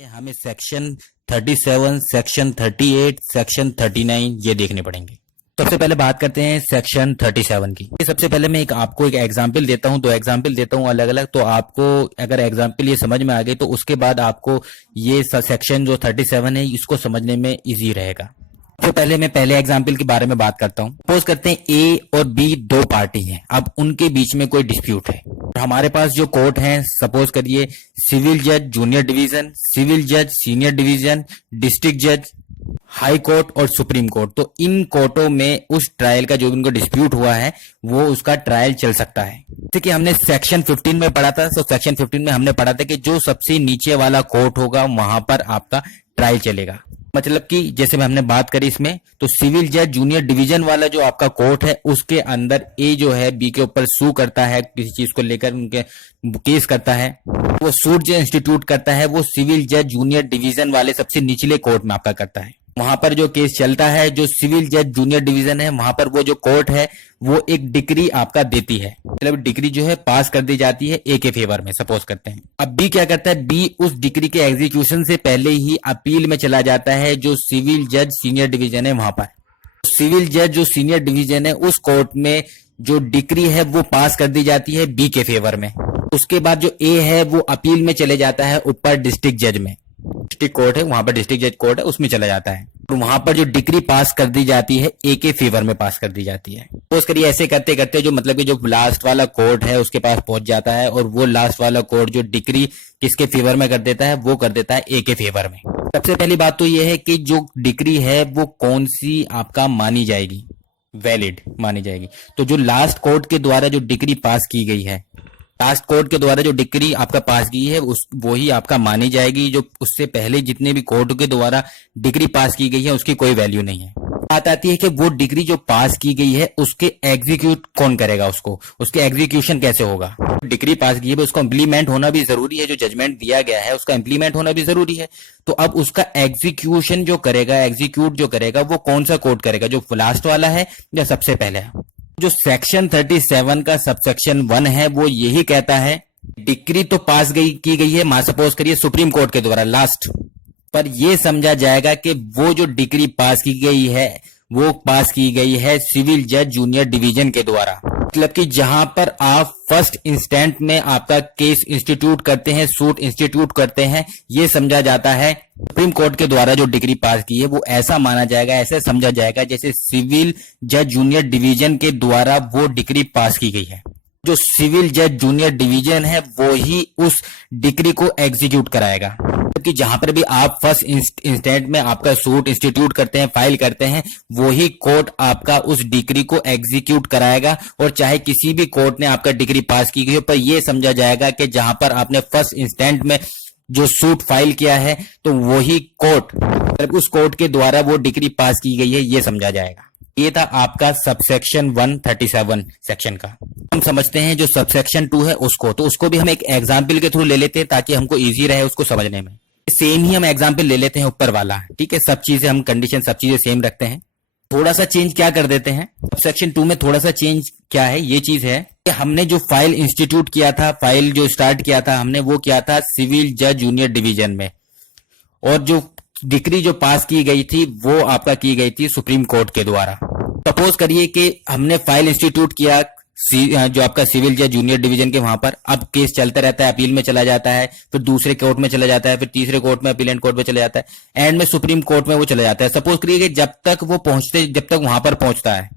ये हमें section 37, section 38, section 39 ये देखने पड़ेंगे। सबसे पहले बात करते हैं सेक्शन 37 की। सबसे पहले मैं आपको एक एग्जांपल देता हूं, दो एग्जांपल देता हूं अलग अलग, तो आपको अगर एग्जांपल ये समझ में आ गई तो उसके बाद आपको ये सेक्शन जो 37 है इसको समझने में इजी रहेगा। तो पहले मैं पहले एग्जाम्पल के बारे में बात करता हूं। सपोज करते हैं ए और बी दो पार्टी हैं, अब उनके बीच में कोई डिस्प्यूट है। हमारे पास जो कोर्ट है, सपोज करिए सिविल जज जूनियर डिवीजन, सिविल जज सीनियर डिवीजन, डिस्ट्रिक्ट जज, हाई कोर्ट और सुप्रीम कोर्ट। तो इन कोर्टों में उस ट्रायल का जो उनको डिस्प्यूट हुआ है वो उसका ट्रायल चल सकता है। जैसे कि हमने सेक्शन 15 में पढ़ा था, तो सेक्शन 15 में हमने पढ़ा था कि जो सबसे नीचे वाला कोर्ट होगा वहां पर आपका ट्रायल चलेगा। मतलब कि जैसे में हमने बात करी इसमें, तो सिविल जज जूनियर डिवीजन वाला जो आपका कोर्ट है उसके अंदर ए जो है बी के ऊपर सू करता है, किसी चीज को लेकर उनके केस करता है। वो सूट जो इंस्टीट्यूट करता है वो सिविल जज जूनियर डिवीजन वाले सबसे निचले कोर्ट में आपका करता है। वहां पर जो केस चलता है, जो सिविल जज जूनियर डिवीजन है वहां पर वो जो कोर्ट है वो एक डिग्री आपका देती है, मतलब डिग्री जो है पास कर दी जाती है ए के फेवर में। सपोज करते हैं अब बी क्या करता है, बी उस डिग्री के एग्जीक्यूशन से पहले ही अपील में चला जाता है जो सिविल जज सीनियर डिवीजन है वहां पर। सिविल जज जो सीनियर डिवीजन है उस कोर्ट में जो डिग्री है वो पास कर दी जाती है बी के फेवर में। उसके बाद जो ए है वो अपील में चले जाता है ऊपर डिस्ट्रिक्ट जज में, डिस्ट्रिक्ट कोर्ट है वहां पर, डिस्ट्रिक्ट जज कोर्ट है उसमें चला जाता है। तो वहां पर जो डिग्री पास कर दी जाती है ए के फेवर में पास कर दी जाती है। तो उसके लिए ऐसे करते करते जो मतलब कि जो लास्ट वाला कोर्ट है उसके पास पहुंच जाता है और वो लास्ट वाला कोर्ट जो डिग्री किसके फेवर में कर देता है, वो कर देता है ए के फेवर में। सबसे पहली बात तो ये है कि जो डिग्री है वो कौन सी आपका मानी जाएगी, वैलिड मानी जाएगी। तो जो लास्ट कोर्ट के द्वारा जो डिग्री पास की गई है, लास्ट कोर्ट के द्वारा जो डिग्री आपका पास की है वो ही आपका मानी जाएगी। जो उससे पहले जितने भी कोर्ट के द्वारा डिग्री पास की गई है उसकी कोई वैल्यू नहीं है। बात आती है कि वो डिग्री जो पास की गई है उसके एग्जीक्यूट कौन करेगा, उसके एग्जीक्यूशन कैसे होगा। डिग्री पास की है उसका इंप्लीमेंट होना भी जरूरी है, जो जजमेंट दिया गया है उसका इंप्लीमेंट होना भी जरूरी है। तो अब उसका एग्जीक्यूशन जो करेगा, एग्जीक्यूट जो करेगा वो कौन सा कोर्ट करेगा, जो लास्ट वाला है या सबसे पहले है। जो सेक्शन 37 का सबसेक्शन 1 है वो यही कहता है डिग्री तो पास की गई है, मान सपोज करिए सुप्रीम कोर्ट के द्वारा लास्ट, पर यह समझा जाएगा कि वो जो डिग्री पास की गई है वो पास की गई है सिविल जज जूनियर डिवीजन के द्वारा। मतलब कि जहां पर आप फर्स्ट इंस्टेंट में आपका केस इंस्टीट्यूट करते हैं, सूट इंस्टीट्यूट करते हैं, ये समझा जाता है सुप्रीम कोर्ट के द्वारा जो डिग्री पास की है वो ऐसा माना जाएगा, ऐसे समझा जाएगा जैसे सिविल जज जूनियर डिवीजन के द्वारा वो डिग्री पास की गई है। जो सिविल जज जूनियर डिवीजन है वो ही उस डिग्री को एग्जीक्यूट कराएगा। क्योंकि जहां पर भी आप फर्स्ट इंस्टेंट में आपका सूट इंस्टीट्यूट करते हैं, फाइल करते हैं, वो ही कोर्ट आपका उस डिग्री को एग्जीक्यूट कराएगा। और चाहे किसी भी कोर्ट ने आपका डिग्री पास की गई हो, पर यह समझा जाएगा कि जहां पर आपने फर्स्ट इंस्टेंट में जो सूट फाइल किया है तो वही कोर्ट, उस कोर्ट के द्वारा वो डिग्री पास की गई है, ये समझा जाएगा। ये था आपका सबसेक्शन 137 सेक्शन का। हम समझते हैं जो सबसेक्शन 2 है उसको, तो उसको भी हम एक एग्जाम्पल के थ्रू ले लेते हैं ताकि हमको इजी रहे उसको समझने में। सेम ही हम एग्जाम्पल ले लेते हैं ऊपर वाला, ठीक है, सब चीजें हम कंडीशन सब चीजें सेम रखते हैं। थोड़ा सा चेंज क्या कर देते हैं सबसेक्शन 2 में, थोड़ा सा चेंज क्या है, ये चीज है कि हमने जो फाइल इंस्टीट्यूट किया था, फाइल जो स्टार्ट किया था हमने वो किया था सिविल जज जूनियर डिवीजन में, और जो डिग्री जो पास की गई थी वो आपका की गई थी सुप्रीम कोर्ट के द्वारा। सपोज करिए कि हमने फाइल इंस्टीट्यूट किया जो आपका सिविल जज जूनियर डिवीजन के वहां पर, अब केस चलता रहता है, अपील में चला जाता है, फिर दूसरे कोर्ट में चला जाता है, फिर तीसरे कोर्ट में, अपीलेंट कोर्ट में चला जाता है, एंड में सुप्रीम कोर्ट में वो चला जाता है। सपोज करिए कि जब तक वहां पर पहुंचता है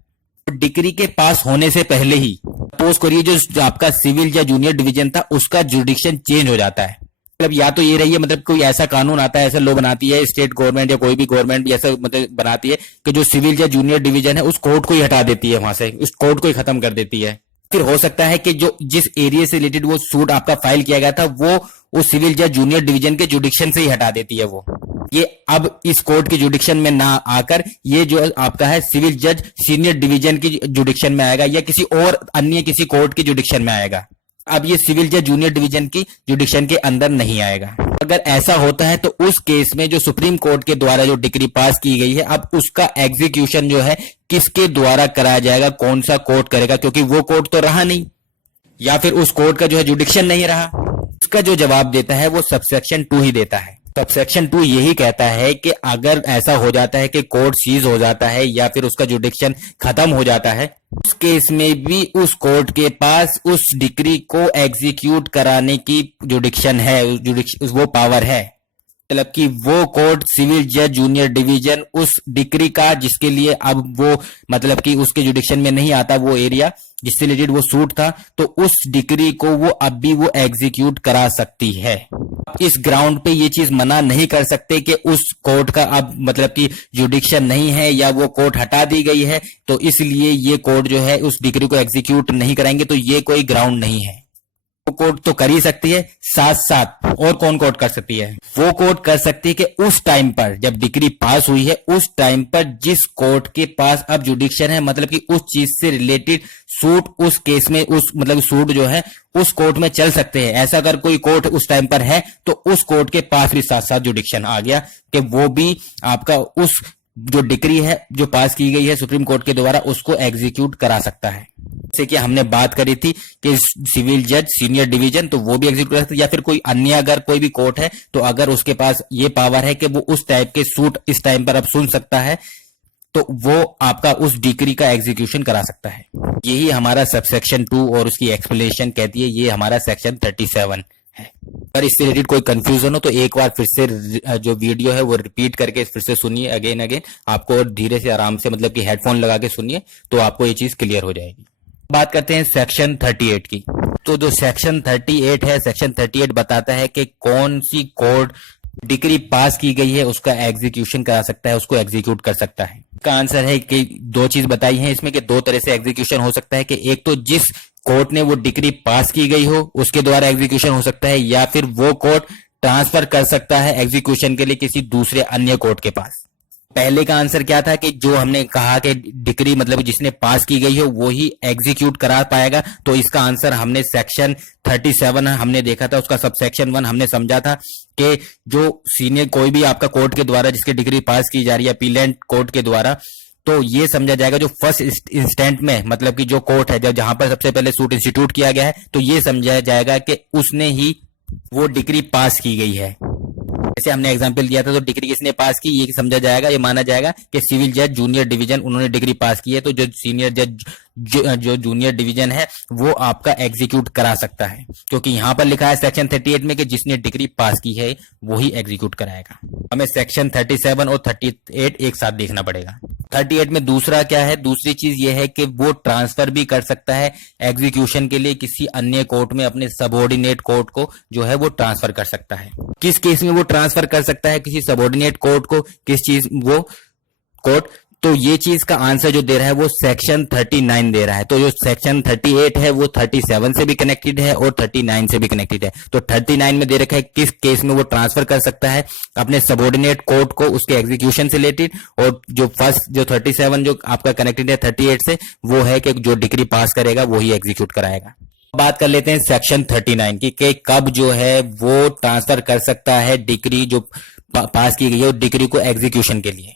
डिग्री के पास होने से पहले ही, सपोज करिए जो आपका सिविल जज जूनियर डिवीजन था उसका जुडिक्शन चेंज हो जाता है। मतलब या तो ये रही है, मतलब कोई ऐसा कानून आता है, ऐसा लॉ बनाती है स्टेट गवर्नमेंट या कोई भी गवर्नमेंट ऐसा मतलब बनाती है कि जो सिविल जज जूनियर डिवीजन है उस कोर्ट को ही हटा देती है, वहां से उस कोर्ट को ही खत्म कर देती है। फिर हो सकता है कि जो जिस एरिया से रिलेटेड वो सूट आपका फाइल किया गया था वो सिविल जज जूनियर डिवीजन के जुडिक्शन से ही हटा देती है। वो ये अब इस कोर्ट के जुडिक्शन में ना आकर ये जो आपका है सिविल जज सीनियर डिवीजन की जुडिक्शन में आएगा या किसी और अन्य किसी कोर्ट की जुडिक्शन में आएगा। अब ये सिविल जज जूनियर डिवीजन की जुडिक्शन के अंदर नहीं आएगा। अगर ऐसा होता है तो उस केस में जो सुप्रीम कोर्ट के द्वारा जो डिग्री पास की गई है, अब उसका एग्जीक्यूशन जो है किसके द्वारा कराया जाएगा, कौन सा कोर्ट करेगा, क्योंकि वो कोर्ट तो रहा नहीं या फिर उस कोर्ट का जो है जुडिक्शन नहीं रहा। उसका जो जवाब देता है वो सबसेक्शन 2 ही देता है। सबसेक्शन 2 यही कहता है कि अगर ऐसा हो जाता है कि कोर्ट सीज हो जाता है या फिर उसका जुडिक्शन खत्म हो जाता है, उस केस में भी उस कोर्ट के पास उस डिक्री को एग्जीक्यूट कराने की जुडिक्शन है, वो पावर है। मतलब कि वो कोर्ट सिविल जज जूनियर डिवीजन उस डिक्री का जिसके लिए अब वो मतलब कि उसके जुडिक्शन में नहीं आता वो एरिया जिससे रिलेटेड वो सूट था, तो उस डिक्री को वो अब भी वो एग्जीक्यूट करा सकती है। इस ग्राउंड पे ये चीज मना नहीं कर सकते कि उस कोर्ट का अब मतलब कि जुडिक्शन नहीं है या वो कोर्ट हटा दी गई है, तो इसलिए ये कोर्ट जो है उस डिक्री को एग्जीक्यूट नहीं कराएंगे, तो ये कोई ग्राउंड नहीं है। वो कोर्ट तो कर ही सकती है, साथ साथ और कौन कोर्ट कर सकती है? वो कोर्ट कर सकती है कि उस टाइम पर जब डिक्री पास हुई है उस टाइम पर जिस कोर्ट के पास अब जुडिक्शन है, मतलब कि उस चीज से रिलेटेड सूट उस केस में उस मतलब सूट जो है उस कोर्ट में चल सकते हैं। ऐसा अगर कोई कोर्ट उस टाइम पर है तो उस कोर्ट के पास भी साथ साथ जुडिक्शन आ गया कि वो भी आपका उस जो डिक्री है जो पास की गई है सुप्रीम कोर्ट के द्वारा उसको एग्जीक्यूट करा सकता है। जैसे कि हमने बात करी थी कि सिविल जज सीनियर डिवीजन, तो वो भी एग्जीक्यूट कर सकते, या फिर कोई अन्य अगर कोई भी कोर्ट है तो अगर उसके पास ये पावर है कि वो उस टाइप के सूट इस टाइम पर अब सुन सकता है तो वो आपका उस डिक्री का एग्जीक्यूशन करा सकता है। यही हमारा सबसेक्शन 2 और उसकी एक्सप्लेनेशन कहती है, ये हमारा सेक्शन 37 है। अगर इससे रिलेटेड कोई कंफ्यूजन हो तो एक बार फिर से जो वीडियो है वो रिपीट करके फिर से सुनिए अगेन आपको, और धीरे से आराम से मतलब कि हेडफोन लगा के सुनिए तो आपको ये चीज क्लियर हो जाएगी। बात करते हैं सेक्शन 38 की। तो जो सेक्शन 38 है, सेक्शन 38 बताता है कि कौन सी कोर्ट डिक्री पास की गई है उसका एग्जीक्यूशन करा सकता है, उसको एग्जीक्यूट कर सकता है। इसका आंसर है कि दो चीज बताई है इसमें कि दो तरह से एग्जीक्यूशन हो सकता है, कि एक तो जिस कोर्ट ने वो डिक्री पास की गई हो उसके द्वारा एग्जीक्यूशन हो सकता है, या फिर वो कोर्ट ट्रांसफर कर सकता है एग्जीक्यूशन के लिए किसी दूसरे अन्य कोर्ट के पास। पहले का आंसर क्या था कि जो हमने कहा कि डिक्री मतलब जिसने पास की गई हो वो ही एग्जीक्यूट करा पाएगा, तो इसका आंसर हमने सेक्शन 37 हमने देखा था, उसका सबसेक्शन 1 हमने समझा था कि जो सीनियर कोई भी आपका कोर्ट के द्वारा जिसकी डिग्री पास की जा रही है अपीलेंट कोर्ट के द्वारा, तो ये समझा जाएगा जो फर्स्ट इंस्टेंट में मतलब कि जो कोर्ट है जहां पर सबसे पहले सूट इंस्टीट्यूट किया गया है, तो ये समझा जाएगा कि उसने ही वो डिग्री पास की गई है। जैसे हमने एग्जांपल दिया था, तो डिग्री किसने पास की ये समझा जाएगा, ये माना जाएगा कि सिविल जज जूनियर डिवीजन उन्होंने डिग्री पास की है, तो जो सीनियर जज जो जूनियर डिवीजन है वो आपका एग्जीक्यूट करा सकता है, क्योंकि यहां पर लिखा है सेक्शन 38 में कि जिसने डिग्री पास की है वही एग्जीक्यूट कराएगा। हमें सेक्शन 37 और 38 एक साथ देखना पड़ेगा। 38 में दूसरा क्या है, दूसरी चीज ये है कि वो ट्रांसफर भी कर सकता है एग्जीक्यूशन के लिए किसी अन्य कोर्ट में, अपने सबऑर्डिनेट कोर्ट को जो है वो ट्रांसफर कर सकता है। किस केस में वो ट्रांसफर कर सकता है किसी सबऑर्डिनेट कोर्ट को, किस चीज वो कोर्ट, तो ये चीज का आंसर जो दे रहा है वो सेक्शन 39 दे रहा है। तो जो सेक्शन 38 है वो 37 से भी कनेक्टेड है और 39 से भी कनेक्टेड है। तो 39 में दे रखा है किस केस में वो ट्रांसफर कर सकता है अपने सबऑर्डिनेट कोर्ट को उसके एग्जीक्यूशन से रिलेटेड, और जो फर्स्ट जो 37 जो आपका कनेक्टेड है 38 से, वो है कि जो डिग्री पास करेगा वही एग्जीक्यूट कराएगा। बात कर लेते हैं सेक्शन 39 की कि कब जो है वो ट्रांसफर कर सकता है डिग्री जो पास की गई है डिग्री को एग्जीक्यूशन के लिए।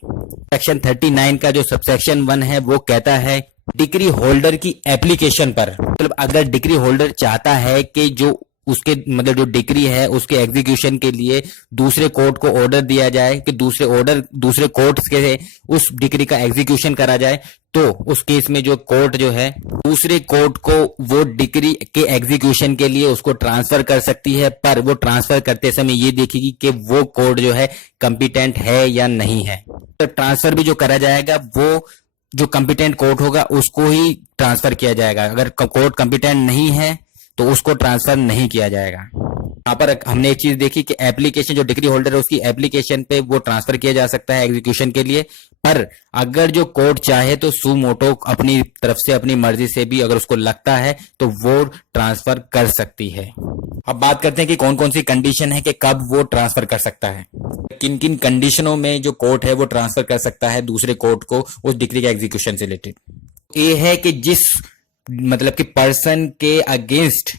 सेक्शन 39 का जो सबसेक्शन 1 है वो कहता है डिग्री होल्डर की एप्लीकेशन पर, मतलब अगर डिग्री होल्डर चाहता है कि जो उसके मतलब जो डिग्री है उसके एग्जीक्यूशन के लिए दूसरे कोर्ट को ऑर्डर दिया जाए कि दूसरे कोर्ट के उस डिग्री का एग्जीक्यूशन करा जाए, तो उस केस में जो कोर्ट जो है दूसरे कोर्ट को वो डिग्री के एग्जीक्यूशन के लिए उसको ट्रांसफर कर सकती है, पर वो ट्रांसफर करते समय ये देखेगी कि वो कोर्ट जो है कंपिटेंट है या नहीं है। तो ट्रांसफर भी जो करा जाएगा वो जो कंपिटेंट कोर्ट होगा उसको ही ट्रांसफर किया जाएगा, अगर कोर्ट कंपिटेंट नहीं है तो उसको ट्रांसफर नहीं किया जाएगा। यहाँ पर हमने एक चीज देखी कि एप्लीकेशन जो डिग्री होल्डर है उसकी एप्लीकेशन पे वो ट्रांसफर किया जा सकता है एग्जीक्यूशन के लिए, पर अगर जो कोर्ट चाहे तो सू मोटो अपनी तरफ से अपनी मर्जी से भी अगर उसको लगता है तो वो ट्रांसफर कर सकती है। अब बात करते हैं कि कौन कौन सी कंडीशन है कि कब वो ट्रांसफर कर सकता है, किन किन कंडीशनों में जो कोर्ट है वो ट्रांसफर कर सकता है दूसरे कोर्ट को उस डिग्री के एग्जीक्यूशन से रिलेटेड। ये है कि जिस मतलब कि पर्सन के अगेंस्ट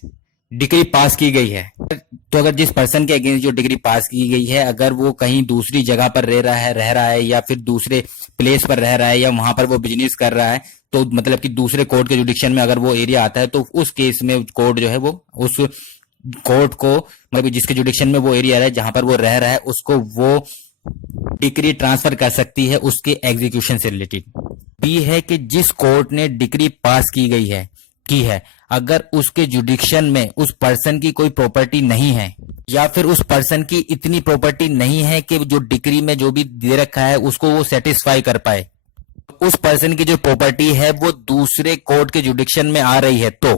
डिग्री पास की गई है, तो अगर जिस पर्सन के अगेंस्ट जो डिग्री पास की गई है अगर वो कहीं दूसरी जगह पर रह रहा है या फिर दूसरे प्लेस पर रह रहा है या वहां पर वो बिजनेस कर रहा है, तो मतलब कि दूसरे कोर्ट के जुडिक्शन में अगर वो एरिया आता है तो उस केस में कोर्ट जो है वो उस कोर्ट को मतलब जिसके जुडिक्शन में वो एरिया है जहां पर वो रह रहा है उसको वो डिक्री ट्रांसफर कर सकती है उसके एग्जीक्यूशन से रिलेटेड। बी है कि जिस कोर्ट ने डिक्री पास की है अगर उसके जुडिक्शन में उस पर्सन की कोई प्रॉपर्टी नहीं है या फिर उस पर्सन की इतनी प्रॉपर्टी नहीं है कि जो डिक्री में जो भी दे रखा है उसको वो सेटिस्फाई कर पाए, उस पर्सन की जो प्रॉपर्टी है वो दूसरे कोर्ट के जुडिक्शन में आ रही है, तो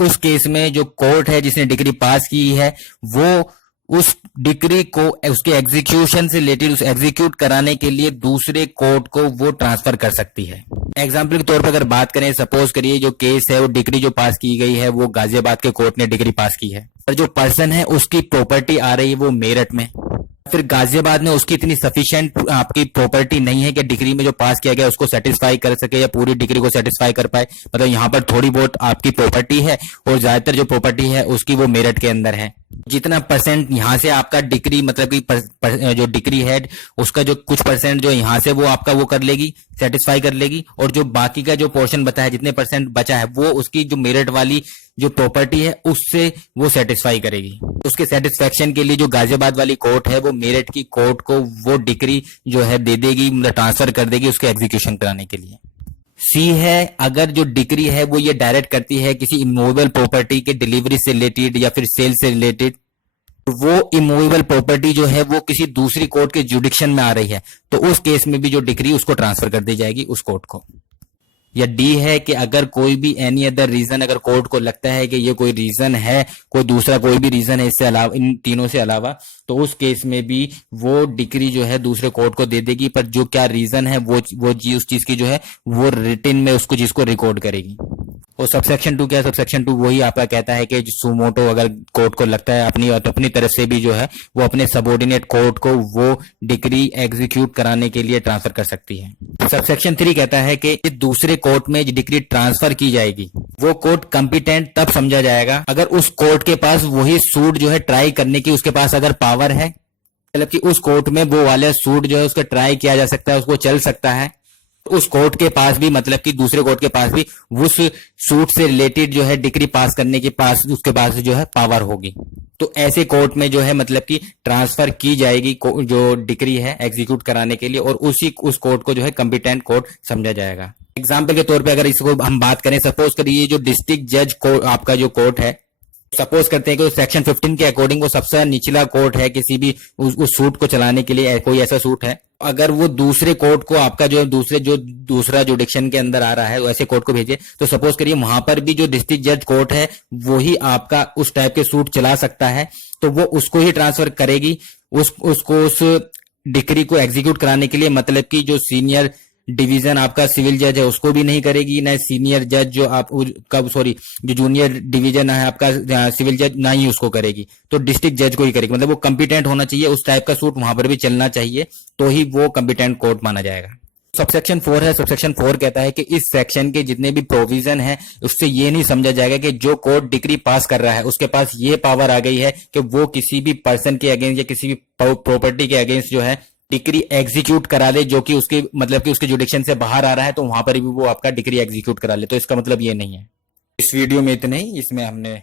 उस केस में जो कोर्ट है जिसने डिक्री पास की है वो उस डिक्री को उसके एग्जीक्यूशन से रिलेटेड उस एग्जीक्यूट कराने के लिए दूसरे कोर्ट को वो ट्रांसफर कर सकती है। एग्जाम्पल के तौर पर अगर बात करें, सपोज करिए जो केस है वो डिक्री जो पास की गई है वो गाजियाबाद के कोर्ट ने डिक्री पास की है, और जो पर्सन है उसकी प्रॉपर्टी आ रही है वो मेरठ में, फिर गाजियाबाद में उसकी इतनी सफिशिएंट आपकी प्रॉपर्टी नहीं है कि डिग्री में जो पास किया गया उसको सेटिस्फाई कर सके या पूरी डिग्री को सेटिस्फाई कर पाए, मतलब यहाँ पर थोड़ी बहुत आपकी प्रॉपर्टी है और ज्यादातर जो प्रॉपर्टी है उसकी वो मेरठ के अंदर है। जितना परसेंट यहाँ से आपका डिग्री मतलब कि जो डिग्री है उसका जो कुछ परसेंट जो यहाँ से वो आपका वो कर लेगी, सेटिस्फाई कर लेगी, और जो बाकी का जो पोर्शन बचा है जितने परसेंट बचा है वो उसकी जो मेरठ वाली जो प्रॉपर्टी है उससे वो सेटिस्फाई करेगी। उसके सेटिस्फेक्शन के लिए जो गाजियाबाद वाली कोर्ट है वो मेरठ की कोर्ट को वो डिक्री जो है दे देगी, मतलब ट्रांसफर कर देगी उसके एग्जीक्यूशन कराने के लिए। सी है अगर जो डिक्री है वो ये डायरेक्ट करती है किसी इमूवेबल प्रॉपर्टी के डिलीवरी से रिलेटेड या फिर सेल से रिलेटेड, वो इमूवेबल प्रॉपर्टी जो है वो किसी दूसरी कोर्ट के जुडिक्शन में आ रही है तो उस केस में भी जो डिक्री उसको ट्रांसफर कर दी जाएगी उस कोर्ट को। या डी है कि अगर कोई भी एनी अदर रीजन अगर कोर्ट को लगता है कि ये कोई रीजन है, कोई दूसरा कोई भी रीजन है इससे अलावा इन तीनों से अलावा, तो उस केस में भी वो डिक्री जो है दूसरे कोर्ट को दे देगी, पर जो क्या रीजन है वो उस चीज की जो है वो रिटन में उसको जिसको रिकॉर्ड करेगी। और सबसेक्शन 2 क्या है? सबसेक्शन 2 वही आपका कहता है कि सुमोटो अगर कोर्ट को लगता है अपनी तरफ से भी जो है वो अपने सबऑर्डिनेट कोर्ट को वो डिक्री एग्जीक्यूट कराने के लिए ट्रांसफर कर सकती है। सबसेक्शन 3 कहता है कि दूसरे कोर्ट में डिक्री ट्रांसफर की जाएगी वो कोर्ट कंपिटेंट तब समझा जाएगा अगर उस कोर्ट के पास वही सूट जो है ट्राई करने की उसके पास अगर पावर है, मतलब कि उस कोर्ट में वो वाले सूट जो है उसका ट्राई किया जा सकता है, उसको चल सकता है, उस कोर्ट के पास भी मतलब कि दूसरे कोर्ट के पास भी उस सूट से रिलेटेड जो है डिक्री पास करने के पास उसके पास जो है पावर होगी, तो ऐसे कोर्ट में जो है मतलब कि ट्रांसफर की जाएगी जो डिक्री है एग्जीक्यूट कराने के लिए, और उस कोर्ट को जो है कंपिटेंट कोर्ट समझा जाएगा। एग्जाम्पल के तौर पे अगर इसको हम बात करें, सपोज करिए जो डिस्ट्रिक्ट जज आपका जो कोर्ट है, सपोज करते हैं कि सेक्शन 15 के अकॉर्डिंग वो सबसे निचला कोर्ट है किसी भी उस सूट को चलाने के लिए, कोई ऐसा सूट है, अगर वो दूसरे कोर्ट को आपका जो दूसरा जुडिक्शन के अंदर आ रहा है वैसे कोर्ट को भेजे, तो सपोज करिए वहां पर भी जो डिस्ट्रिक्ट जज कोर्ट है वही आपका उस टाइप के सूट चला सकता है, तो वो उसको ही ट्रांसफर करेगी उसको उस डिक्री को एग्जीक्यूट कराने के लिए, मतलब कि जो सीनियर डिवीजन आपका सिविल जज है उसको भी नहीं करेगी, ना सीनियर जज जो जूनियर डिवीजन है आपका सिविल जज ना ही उसको करेगी, तो डिस्ट्रिक्ट जज को ही करेगी। मतलब वो कंपिटेंट होना चाहिए, उस टाइप का सूट वहां पर भी चलना चाहिए, तो ही वो कंपिटेंट कोर्ट माना जाएगा। सबसेक्शन 4 है। सबसेक्शन 4 कहता है कि इस सेक्शन के जितने भी प्रोविजन है उससे ये नहीं समझा जाएगा कि जो कोर्ट डिक्री पास कर रहा है उसके पास ये पावर आ गई है कि वो किसी भी पर्सन के अगेंस्ट या किसी भी प्रॉपर्टी के अगेंस्ट जो है डिक्री एग्जीक्यूट करा ले जो कि उसके मतलब कि उसके जुडिक्शन से बाहर आ रहा है, तो वहां पर भी वो आपका डिक्री एग्जीक्यूट करा ले। तो इसका मतलब ये नहीं है। इस वीडियो में इतने ही, इसमें हमने